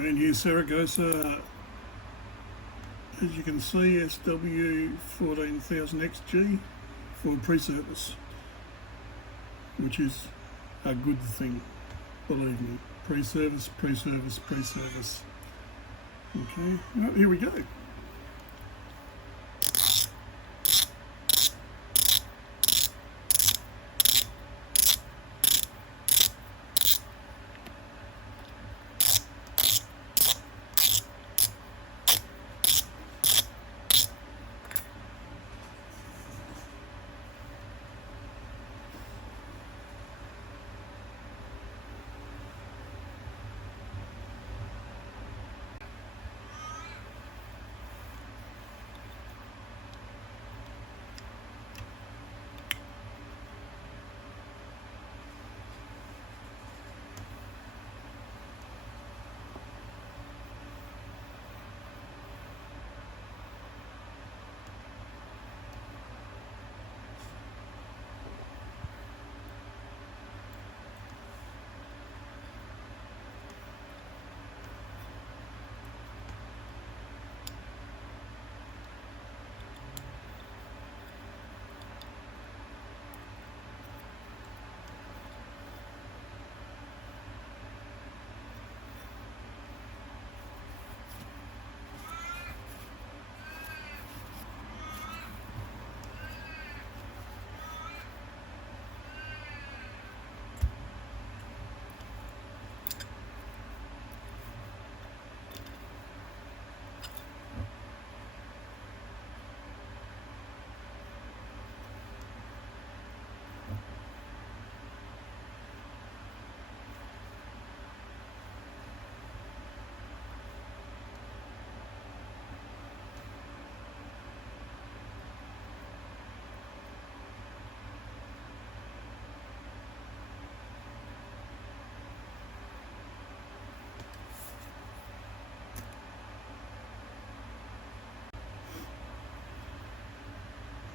Brand new Saragosa, as you can see, SW 14000XG for pre-service, which is a good thing, believe me. Pre-service. Okay, well, here we go.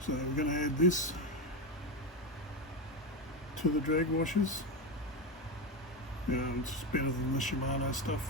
So we're going to add this to the drag washers. It's better than the Shimano stuff.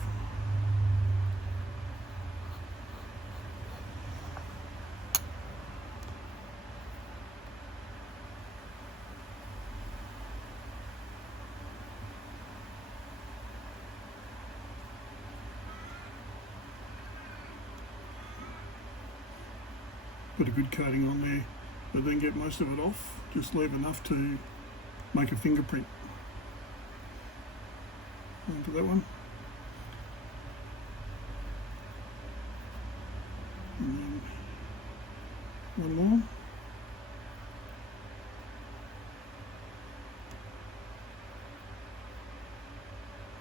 Put a good coating on there, but then get most of it off. Just leave enough to make a fingerprint. Onto that one. And then one more.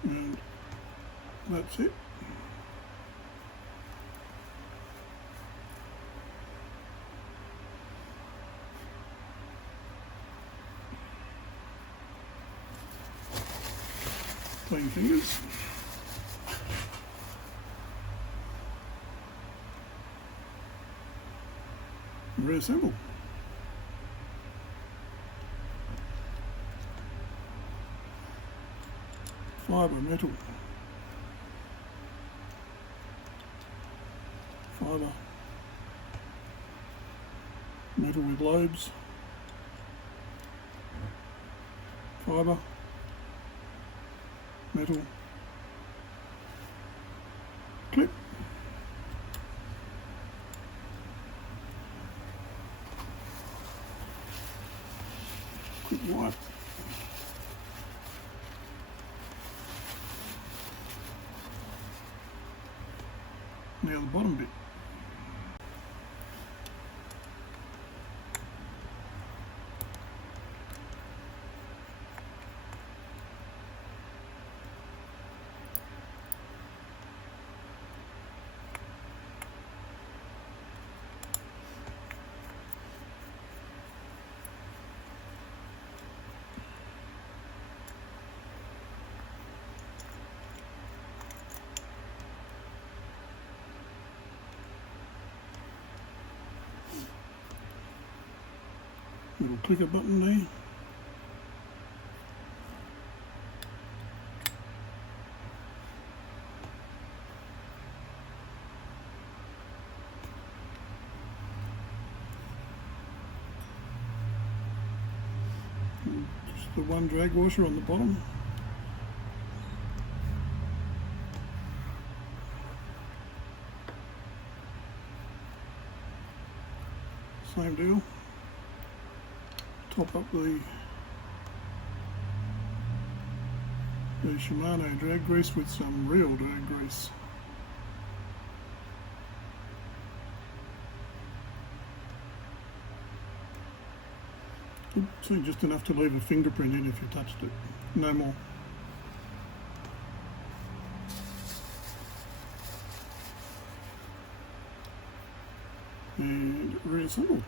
And that's it. Clean fingers. Reassemble. Fibre, metal. Fibre. Metal with lobes. Fibre. Metal, clip, quick wipe, now the bottom bit. Little clicker button there. the one drag washer on the bottom. Same deal. Top up the Shimano drag grease with some real drag grease. So just enough to leave a fingerprint in if you touched it, no more. And reassemble.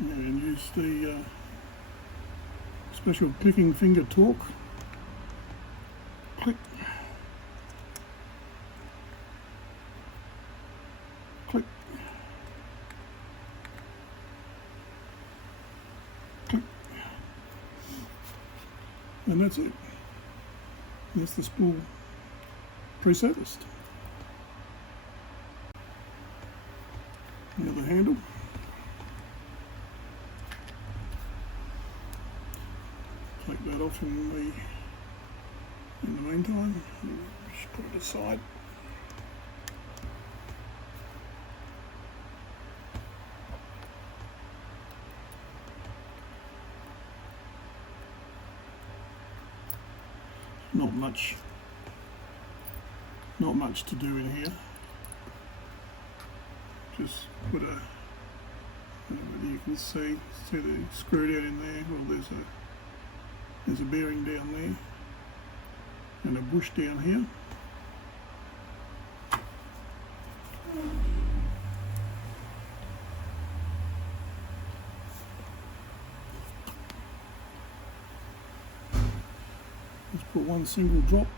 And use the special clicking finger torque. Click. Click. Click. And that's it. That's the spool pre-serviced. Now the handle. Take that off in the meantime. Just put it aside. Not much to do in here. Just put a, I don't know whether you can see the screw down in there. Well, there's a bearing down there and a bush down here. Let's put one single drop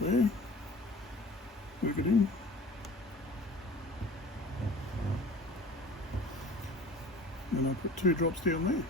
there, work it in. And I'll put 2 drops down there.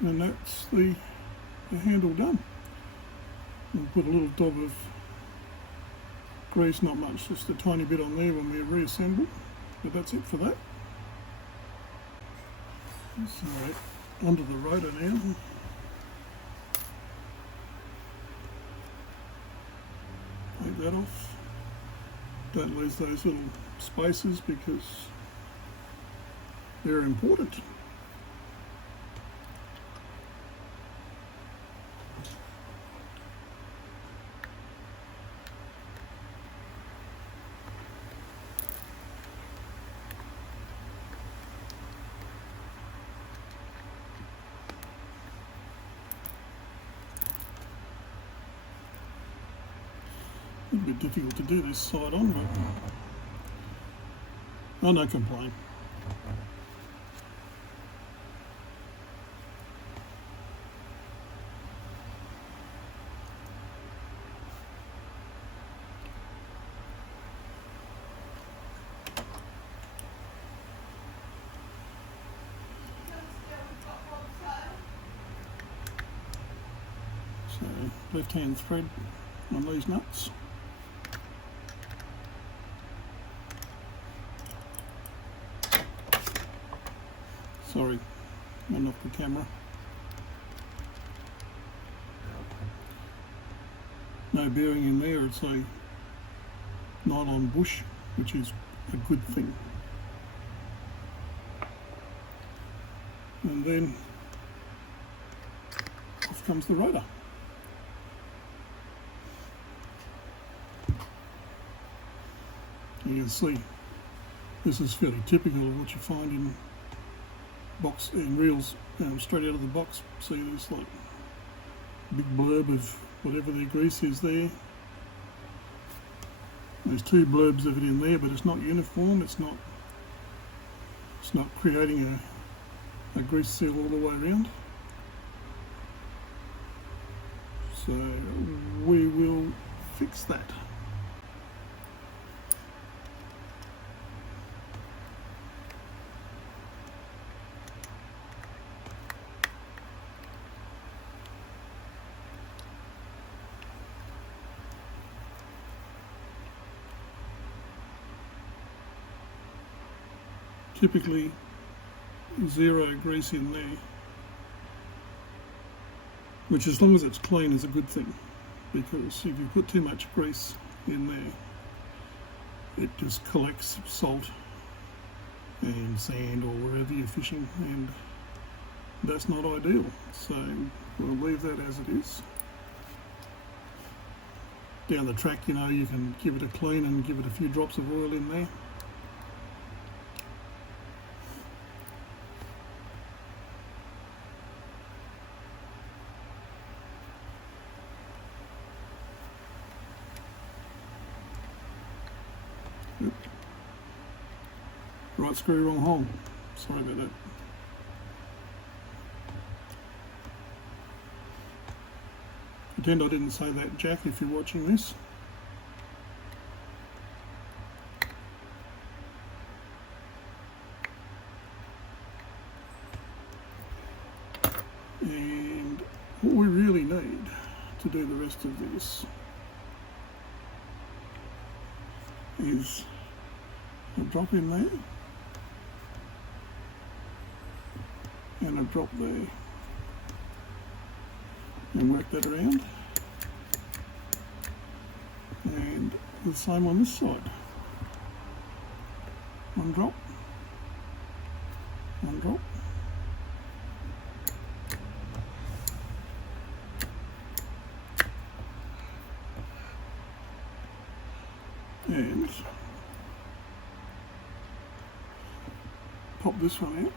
And that's the handle done. We'll put a little dab of grease, not much, just a tiny bit on there when we reassemble, but that's it for that. So onto the rotor now. Take that off. Don't lose those little spaces because they're important. A bit difficult to do this side on, but no complaint. So left hand thread on these nuts. Sorry, I knocked the camera. No bearing in there, it's a nylon bush, which is a good thing. And then off comes the rotor. You can see this is fairly typical of what you find in reels straight out of the box. See, there's like a big blurb of whatever the grease is there. There's two blurbs of it in there, but it's not uniform. It's not creating a grease seal all the way around. So we will fix that. Typically zero grease in there, which as long as it's clean is a good thing, because if you put too much grease in there, it just collects salt and sand or wherever you're fishing, and that's not ideal. So we'll leave that as it is. Down the track, you know, you can give it a clean and give it a few drops of oil in there. Right screw, wrong hole. Sorry about that. Pretend I didn't say that, Jack, if you're watching this. And what we really need to do the rest of this is a drop in there and a drop there, and work that around, and the same on this side. One drop, one drop, and pop this one out.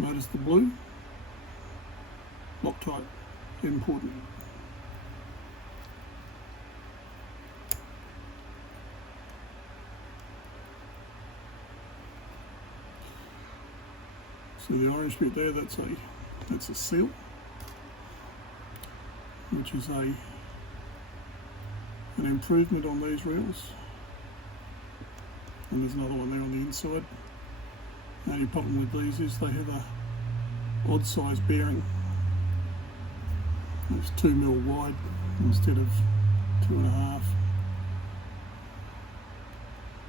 Notice the blue, Loctite, important. So the orange bit there, that's a seal, which is an improvement on these reels. And there's another one there on the inside. The only problem with these is they have a odd size bearing. It's 2 mil wide instead of 2.5.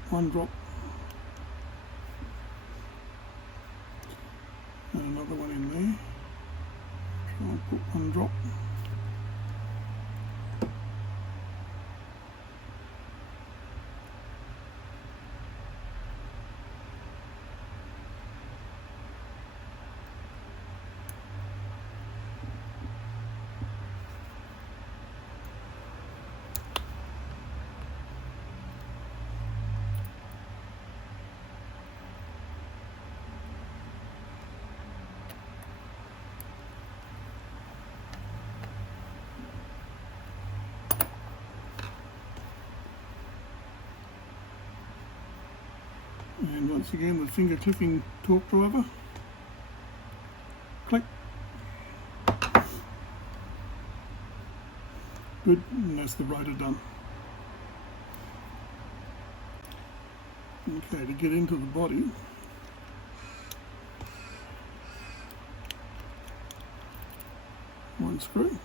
One drop. And another one in there. Try and put one drop. And once again, the finger clicking torque driver. Click. Good, and that's the rotor done. Okay, to get into the body, one screw,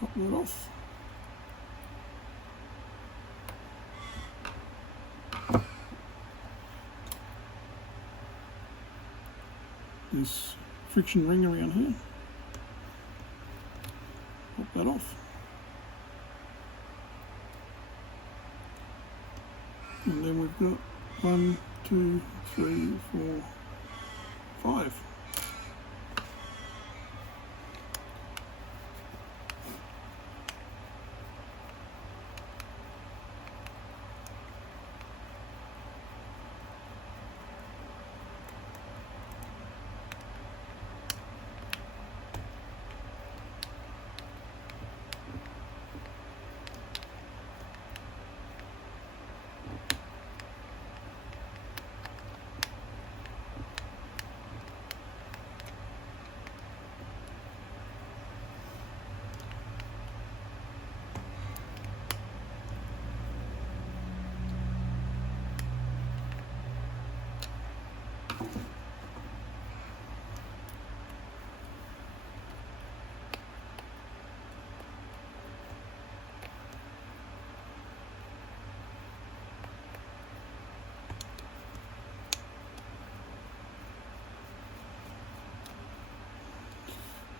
pop that off. this friction ring around here. Pop that off. And then we've got 1, 2, 3, 4, 5.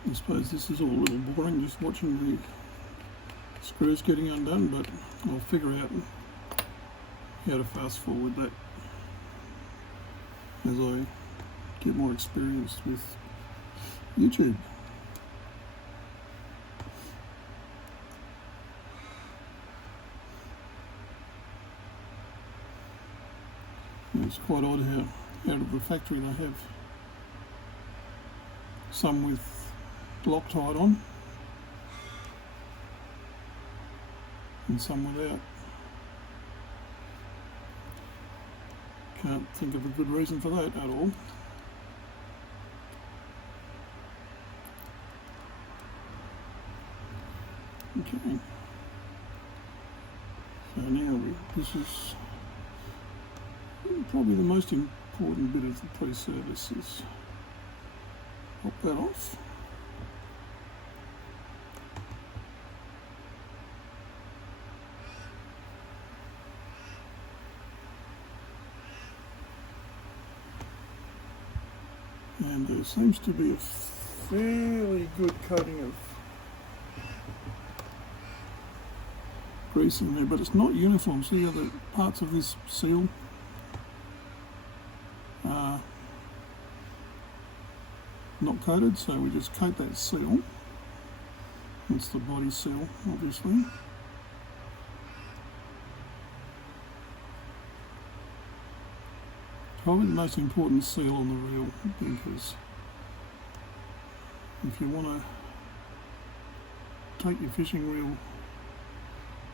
I suppose this is all a little boring, just watching the screws getting undone, but I'll figure out how to fast forward that as I get more experienced with YouTube. And it's quite odd how out of the factory they have some with Loctite on and some without. Can't think of a good reason for that at all. Okay, so now this is probably the most important bit of the pre-service is pop that off. And there seems to be a fairly good coating of grease in there, but it's not uniform. See how the parts of this seal are not coated, so we just coat that seal. That's the body seal, obviously. Probably the most important seal on the reel, because if you want to take your fishing reel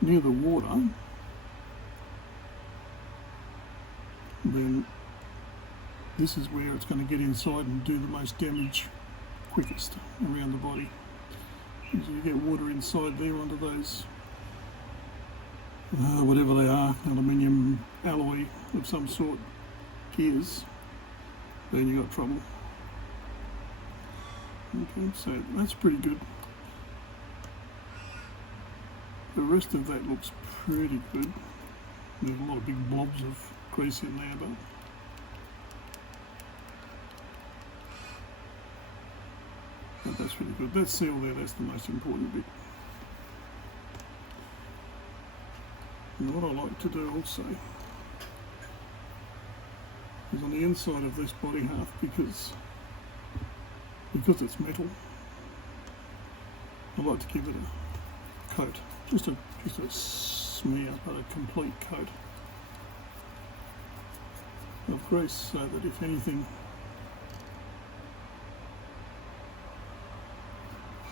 near the water, then this is where it's going to get inside and do the most damage quickest around the body. Because you get water inside there onto those, whatever they are, aluminium alloy of some sort, gears, then you got trouble. Okay, so that's pretty good. The rest of that looks pretty good. There's a lot of big blobs of grease in there, but that's really good. That seal there, that's the most important bit. And what I like to do also is on the inside of this body half, because it's metal, I like to give it a coat, just a smear, but a complete coat of grease, so that if anything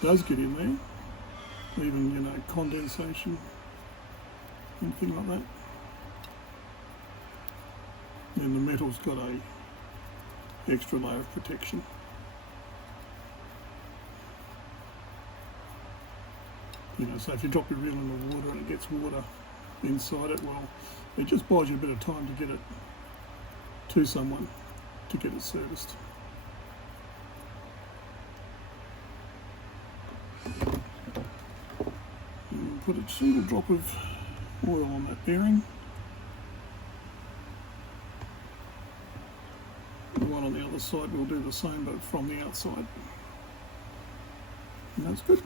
does get in there, even condensation, anything like that, then the metal's got a extra layer of protection. So if you drop your reel in the water and it gets water inside it, well, it just buys you a bit of time to get it to someone to get it serviced. And put a single drop of oil on that bearing. one on the other side will do the same, but from the outside. And that's good. It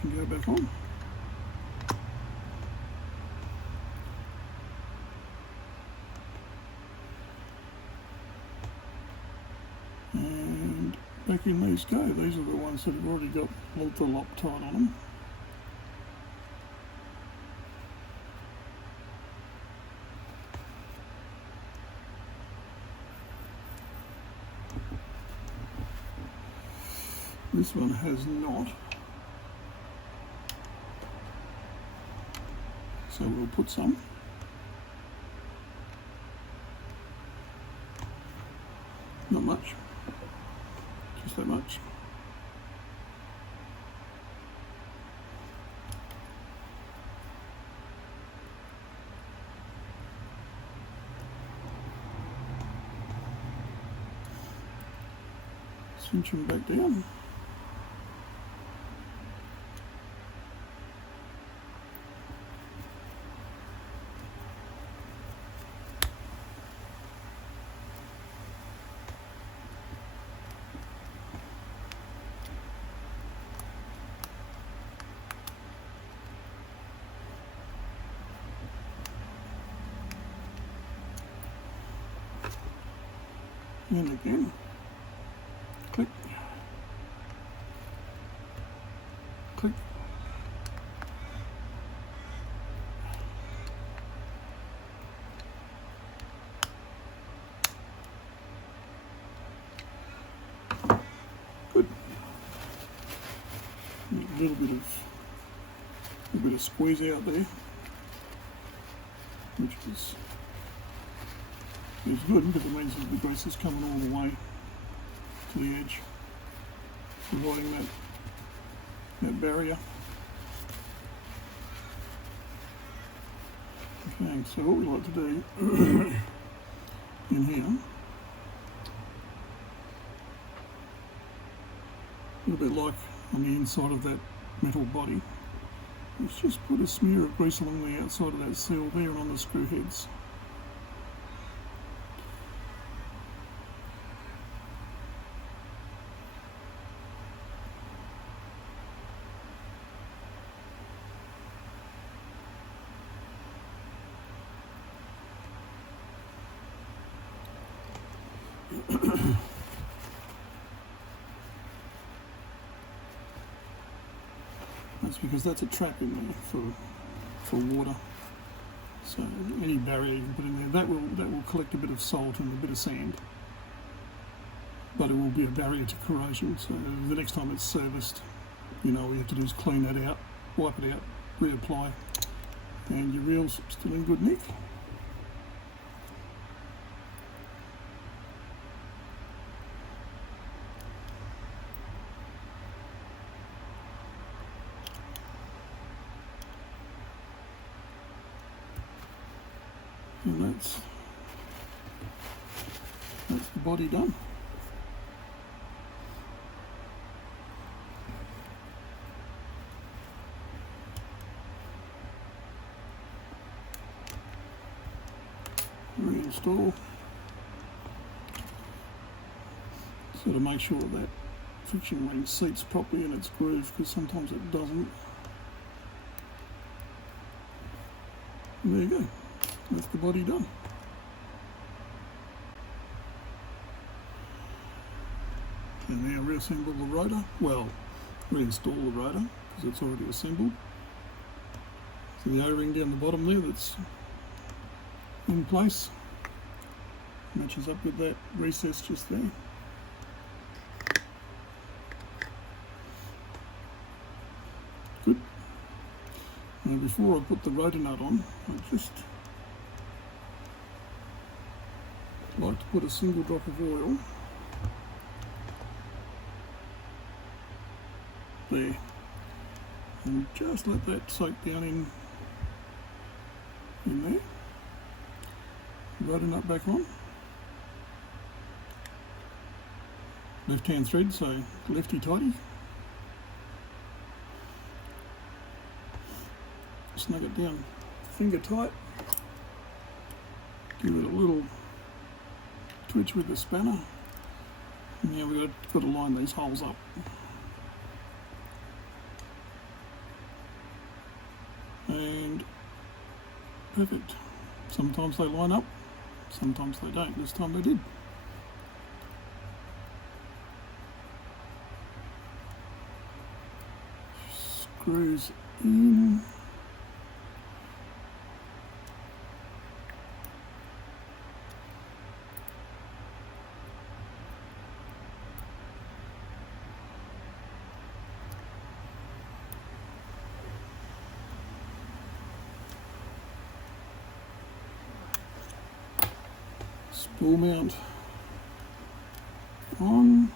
can go back on. And back in these go. These are the ones that have already got the Loctite on them. This one has not, so we'll put some. Not much, just that much. Cinch them back down. And again, click, click. Good. A little bit of squeeze out there, which is good because it means that the grease is coming all the way to the edge, providing that barrier. Okay, so what we like to do in here, a little bit like on the inside of that metal body, is just put a smear of grease along the outside of that seal there and on the screw heads. That's because that's a trap in there for water. So any barrier you can put in there, that will collect a bit of salt and a bit of sand, but it will be a barrier to corrosion. So the next time it's serviced, you know, all you have to do is clean that out, wipe it out, reapply, and your reel's still in good nick. And that's the body done. Reinstall. So to make sure that friction ring seats properly in its groove, because sometimes it doesn't. And there you go. That's the body done. And now reassemble the rotor. Well, reinstall the rotor because it's already assembled. So the O-ring down the bottom there that's in place matches up with that recess just there. Good. Now before I put the rotor nut on, I just like to put a single drop of oil there and just let that soak down in there. Rotor nut back on. Left hand thread, so lefty tighty. Snug it down finger tight. Give it a little twitch with the spanner. And now we've got to line these holes up. And perfect. Sometimes they line up, sometimes they don't. This time they did. Screws in. Spool mount on.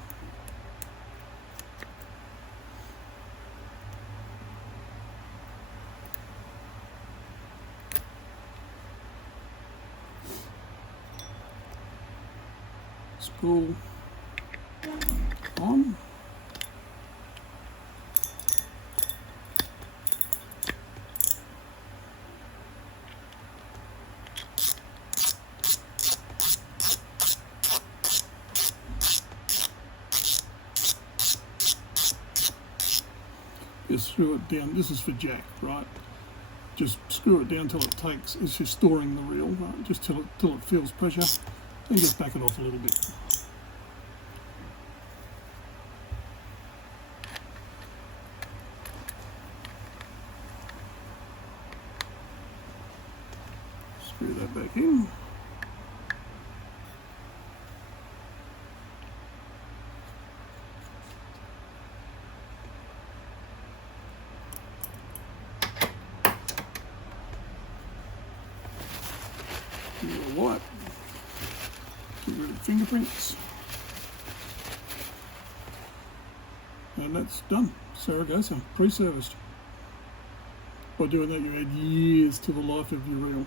Spool on. Just screw it down. This is for jack, right? Just screw it down till it takes. It's just storing the reel, right? Just till it feels pressure, and just back it off a little bit. Screw that back in. White. Get rid of fingerprints. And that's done. Saragosa, pre-serviced. By doing that, you add years to the life of your reel.